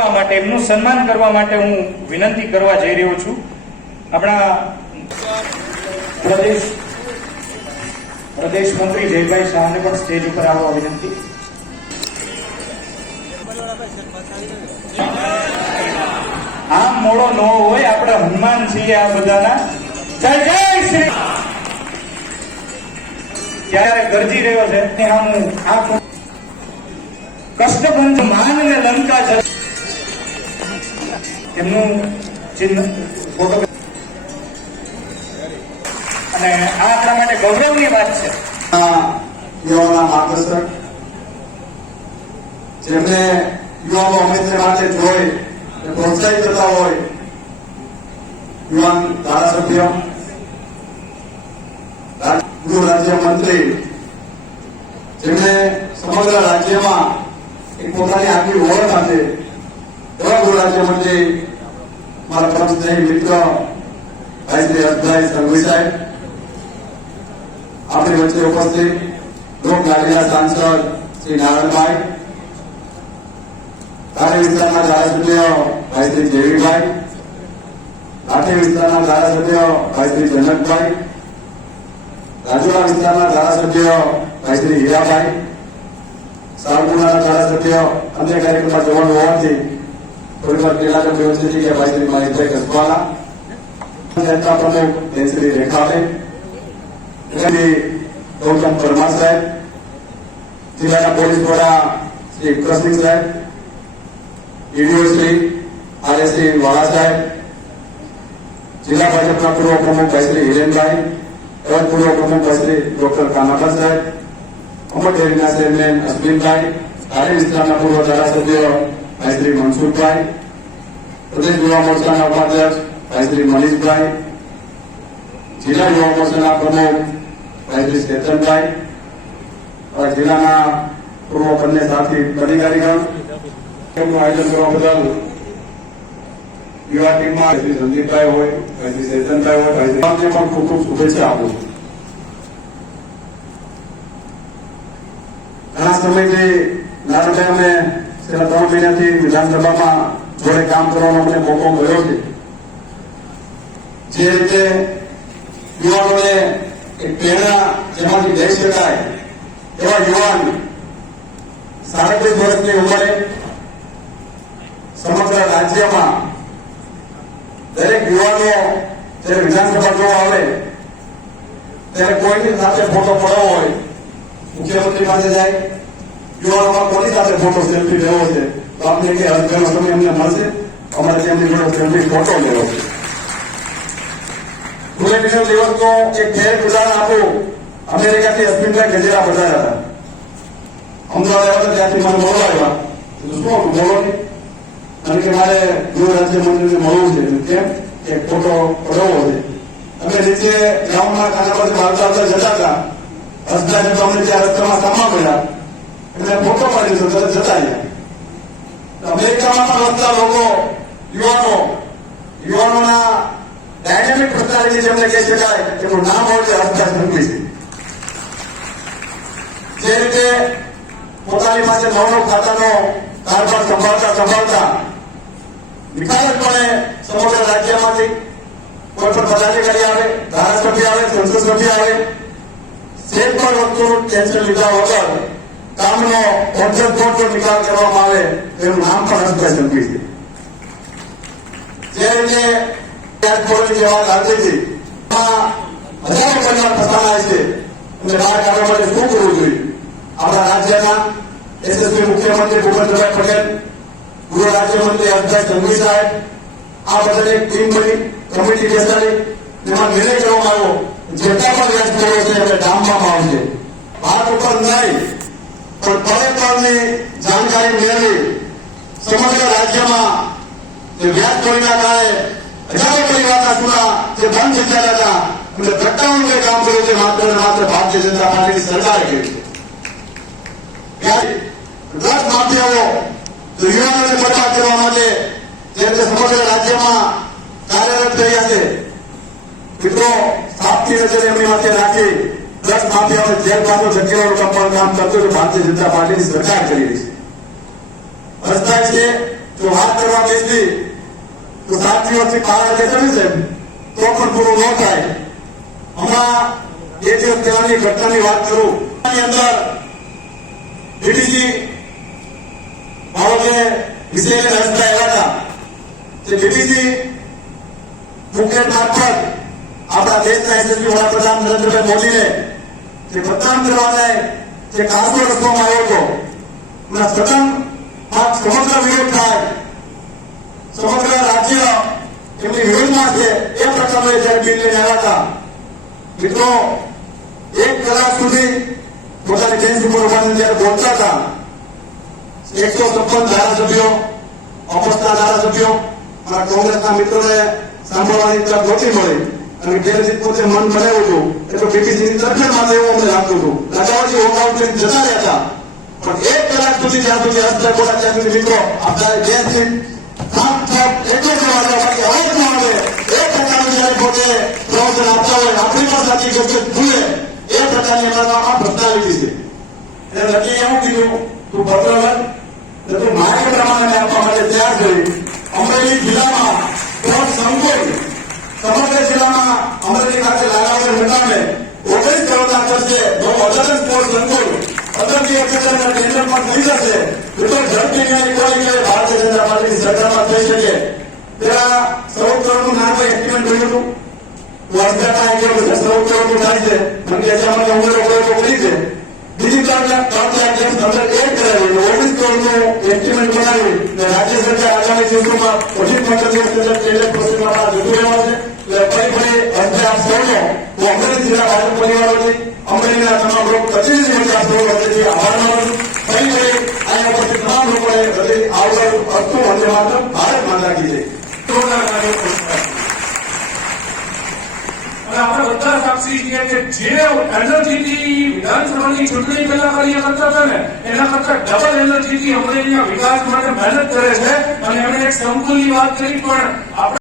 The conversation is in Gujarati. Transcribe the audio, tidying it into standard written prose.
કરવા માટે, એમનું સન્માન કરવા માટે હું વિનંતી કરવા જઈ રહ્યો છું. આપણા પ્રદેશ મંત્રી જયભાઈ શાહને પણ સ્ટેજ ઉપર આવવા વિનંતી. આમ મોડો ન હોય, આપણે હનુમાન છીએ આ બધાના. જય જય શ્રી. ત્યારે ગરજી રહ્યો છે કષ્ટભંજ માન ને લંકા જશે. એમનું ચિહ્ન ફોટો અને આ આપણા માટે ગૌરવની વાત છે. યુવાઓના માર્ગદર્શક જેમને યુવાનો હંમેશા માટે જોઈ પ્રોત્સાહિત કરતા હોય યુવાન ધારાસભ્ય, ગૃહ રાજ્ય મંત્રી, જેમને સમગ્ર રાજ્યમાં એક પોતાની આગવી ઓળખ આપે એવા ગૃહ રાજ્ય મંત્રી મારા પરમ સ્નેહી મિત્ર ભાઈ શ્રી હર્ષભાઈ સંઘવી સાહેબ, આપણી વચ્ચે ઉપસ્થિત લોક લાડીના સાંસદ શ્રી નારાયણભાઈ, ધારી વિસ્તારના ધારાસભ્ય ભાઈ શ્રી જેવીભાઈ, લાઠી વિસ્તારના ધારાસભ્ય ભાઈ શ્રી જનકભાઈ, રાજુલા વિસ્તારના ધારાસભ્ય ભાઈ શ્રી હીરાભાઈ, સાવરકુંડલાના ધારાસભ્ય અન્ય કાર્યક્રમમાં જવાનું હોવાથી થોડી વાર પહેલા તો વ્યવસ્થિત કે ભાઈ શ્રી મહેશભાઈ કસવાલા, જનતા પ્રમુખ બેન શ્રી રેખાબેન, ગૌતમ પરમાર સાહેબ, જિલ્લાના પોલીસ વડા શ્રી કૃષ્ણ સાહેબ, ઈડીઓ શ્રી આરએસસી વાળા સાહેબ, જિલ્લા ભાજપના પૂર્વ પ્રમુખ ભાઈ શ્રી હિરેનભાઈ, એવા પૂર્વ પ્રમુખ ભાઈ શ્રી ડોક્ટર કાનાભા સાહેબ, અમર ડેરીના ચેરમેન અશ્વિનભાઈ, ધારી વિસ્તારના પૂર્વ ધારાસભ્ય ભાઈ શ્રી મનસુખભાઈ, પ્રદેશ યુવા મોરચાના ઉપાધ્યક્ષ ભાઈ શ્રી મનીષભાઈ, જિલ્લા યુવા મોરચાના પ્રમુખ ભાઈ શ્રી ચેતનભાઈ, જિલ્લાના પૂર્વ બંને સાથી પદાધિકારીગણ, કેમ્પનું આયોજન કરવા બદલ યુવા ટીમમાં શ્રી સંદીપભાઈ હોય, ભાઈ શ્રી ચેતનભાઈ હોય, ભાઈ શ્રી પણ ખૂબ ખૂબ શુભેચ્છા આપું છું. ઘણા સમયથી નારાયણભાઈ અમે છેલ્લા 3 મહિનાથી વિધાનસભામાં જોડે કામ કરવાનો અમને મોકો મળ્યો છે. જે રીતે યુવાનોને એક પ્રેરણા જેમાંથી લઈ શકાય એવા યુવાન 37 વર્ષની ઉંમરે સમગ્ર રાજ્યમાં દરેક યુવાનો જયારે વિધાનસભા જોવા આવે ત્યારે કોઈની સાથે ફોટો પડાવવો હોય, મુખ્યમંત્રી પાસે જાય, યુવાનોમાં કોની સાથે ફોટો સેલ્ફી લેવો છે તો આપણે કે હસબેન્ડ સમય અમને મળશે, અમારે તેમની જોડે સેલ્ફી ફોટો લેવો છે. ધૂળેટીનો દિવસનો એક ખેર ઉદાહરણ આપું. અમેરિકાથી અશ્વિનભાઈ ગજેરા પધાર્યા હતા, અમદાવાદ આવ્યા હતા, ત્યાંથી મને મળવા આવ્યા. શું હતું બોલો ને? કારણ કે મારે ગૃહ રાજ્યમંત્રીને મળવું છે. કેમ? એક ફોટો પડાવવો છે. અમે નીચે ગ્રાઉન્ડમાં ખાના પર આવતા જતા હતા, રસ્તા જતા અમને ત્યાં રસ્તામાં સામા મળ્યા એટલે ફોટો પાડી દીધો, તરત જતા રહ્યા. અમેરિકામાં પણ વસતા લોકો, યુવાનોના ડાયનેમિક પર્સનાલિટી જેમને કહી શકાય, એનું નામ હોય છે હર્ષભાઈ સંઘવી. જે રીતે પોતાની પાસે નવનો ખાતાનો કારભાર સંભાળતા નિખાલસપણે સમગ્ર રાજ્યમાંથી કોઈ પણ પદાધિકારી આવે, ધારાસભ્ય આવે, સંસદ સભ્ય આવે, એક પણ વસ્તુનું ટેન્શન લીધા વગર કામનો ઓછો નિકાલ કરવામાં આવે એનું નામ પણ હર્ષભાઈ સંઘવી છે. જે રીતે જેવા ગાંધીજી હજારો પરિવાર ફસાણાય છે અને બહાર કાઢવા માટે શું કરવું જોઈએ? આપણા રાજ્યના યશસ્વી મુખ્યમંત્રી ભૂપેન્દ્રભાઈ પટેલ, ગૃહ રાજ્યમંત્રી હર્ષભાઈ સંઘવી સાહેબ, આ બધાની એક ટીમ બની, કમિટી બેસાડી, એમાં નિર્ણય કરવામાં આવ્યો જેટલા પણ વ્યાજખોરો છે એમને ડામવામાં આવશે. વાત ઉપર નહીં પણ પળેપળની જાણકારી મેળવી સમગ્ર રાજ્યમાં જે વ્યાજખોરીના કારણે હજારો પરિવારના ચૂલા જે બંધ જગ્યા હતા એટલે ધક્કાનું જે કામ કર્યું છે માત્ર ને માત્ર ભારતીય જનતા પાર્ટીની સરકારે કર્યું છે. ડ્રગ્સ માફિયાઓ યુવાનોને બરબાદ કરવા માટે જે સમગ્ર રાજ્યમાં કાર્યરત રહ્યા છે, મિત્રો સાપની નજર એમની માથે રાખી ડ્રગ્સ માફિયાઓને જેલ પાસો ધકેલવાનું કામ કરતું ભારતીય જનતા પાર્ટીની સરકાર કરી રહી છે. હર્ષભાઈ છે જો વાત કરવા બેસી તો 7 દિવસથી કાળા જે કર્યું છે તો પણ પૂરું ન થાય. હમણાં 2 દિવસ પહેલાની ઘટનાની વાત કરું. આની અંદર બીટીજી બાબતે વિષયને રસ્તા આવ્યા હતા. જે બીટીજી મુકેટ મારફત આપણા દેશના યશસ્વી વડાપ્રધાન નરેન્દ્રભાઈ મોદીને જે મતદાન કરવાને જે કાગળો રચવામાં આવ્યો હતો એના સમગ્ર વિરોધ થાય, સમગ્ર રાજ્ય એમની વિરોધમાં છે એ પ્રકારનો જયારે બિલ લઈને આવ્યા હતા. મિત્રો 1 કલાક સુધી પોતાની બેન્ચ ઉપર ઉભા જયારે બોલતા હતા 156 ધારાસભ્યો, અપક્ષના ધારાસભ્યો મારા કોંગ્રેસના મિત્રોને સાંભળવાની તક નહોતી મળી અને પહેલેથી પોતે મન બનાવ્યું હતું એટલે બીબીસીની તરફેણમાં એવું અમને લાગતું હતું. રાજાવાજી વોકઆઉટ કરીને જતા રહ્યા હતા પણ 1 કલાક સુધી જ્યાં સુધી હસ્તા બોલા ત્યાં સુધી મિત્રો આપણા દેશની એટલો જ વાગ્યા બાકી અવાજ ન આવે એ પ્રકારનું જયારે પોતે પ્રવચન આપતા હોય આપણી પણ સાચી ગજગજ ભૂલે એ પ્રકારની એમના પ્રશ્નાવલી છે. એટલે નક્કી એવું કીધું તું પત્ર લખ તું માર્ગ પ્રમાણે આપવા માટે તૈયાર થઈ. અમરેલી જિલ્લામાં સંકુલ સમગ્ર જિલ્લામાં અમરેલી ખાતે લાલાવર મુકામે 19 કરોડના ખર્ચે સ્પોર્ટ સંકુલ 15 એકરના ટેન્ડરમાં થઈ જશે. એટલો ઝડપી કોઈ ભારતીય જનતા પાર્ટીની સરકારમાં થઈ શકે તેના 14 કરોડનું નાનું એસ્ટિમેટ કર્યું હતું. વર્ષના આઈડિયા બધા 14 કરોડનું થાય છે અને એમાં ઉમેરો કોઈ કરી છે. બીજી 3 લાખ જેમ 15 કરાવી 19 કરોડનું એસ્ટિમેટ બનાવી રાજ્ય સરકાર આગામી દિવસોમાં 25 ટેન્ડર પ્રોસેસમાં જતું રહેવાનું છે. એટલે ફરી અંતે આપ સૌનો હું અમરેલી જિલ્લા ભાજપ પરિવારોથી અમરેલીના તમામ લોકો પ્રતિનિધિ મંડળ આપ સૌ વચ્ચેથી આભાર માનું છું. ફરી અહીંયા ઉપસ્થિત તમામ લોકોને હૃદયથી આવકાર અસ્તુ વંદે માતરમ, ભારત માતા કી જય. અને આપણે બધા સાક્ષી છીએ કે જે એનર્જીથી વિધાનસભાની ચૂંટણી પહેલા કાર્ય કરતા હતા ને એના કરતા ડબલ એનર્જીથી અમરેલીના વિકાસ માટે મહેનત કરે છે. અને એમણે એક સંકુલની વાત કરી પણ આપણે